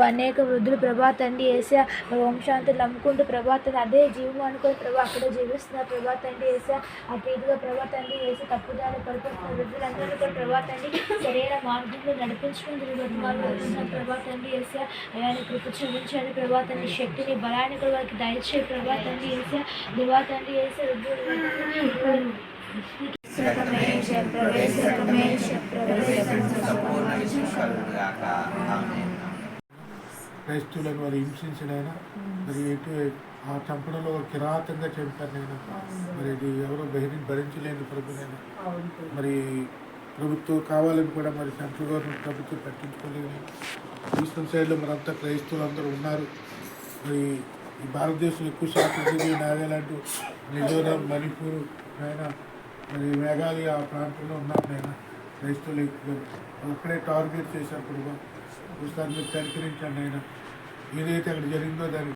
ప్రభా అనేక వృద్ధులు ప్రభా తండ్రి ఏసా వంశాంతులు నమ్ముకుంటూ ప్రభా తండ్రి అదే జీవం అనుకుని ప్రభా అక్కడ జీవిస్తున్నారు ప్రభా తండ్రి ఏసా అటు ఇటుగా ప్రభా తండ్రి వేసి తప్పుదారి పడిపోతున్న వృద్ధులందరూ కూడా ప్రభా తండ్రి సరైన మార్గంలో నడిపించుకుని బతుకుతున్న ప్రభా తండ్రి ఏసా అయాన్ని కృప చూపించండి ప్రభా తండ్రి శక్తిని బలాన్ని కూడా వారికి దయచే ప్రభా తండ్రి ఏసా దేవా తండ్రి ఏసా క్రైస్తువులను వారు హింసించినైనా మరి ఎటు ఆ చంపడంలో కిరాతంగా చంపారు నేను మరి ఇది ఎవరో భరించలేని ప్రభునైనా మరి ప్రభుత్వం కావాలని కూడా మరి సెంట్రల్ గవర్నమెంట్ ప్రభుత్వం పట్టించుకోలేదు. ఈస్టర్న్ సైడ్లో మరంతా క్రైస్తవులు అందరూ ఉన్నారు. మరి ఈ భారతదేశంలో ఎక్కువ శాతం నాగాలాండ్, మిజోరాం, మణిపూర్ అయినా మరి మేఘాలయ ఆ ప్రాంతంలో ఉన్నారు నేను క్రైస్తవులు అక్కడే టార్గెట్ చేశారు. ఇప్పుడు ఒకసారి మీరు కనికరించండి ఆయన ఏదైతే అక్కడ జరిగిందో దానికి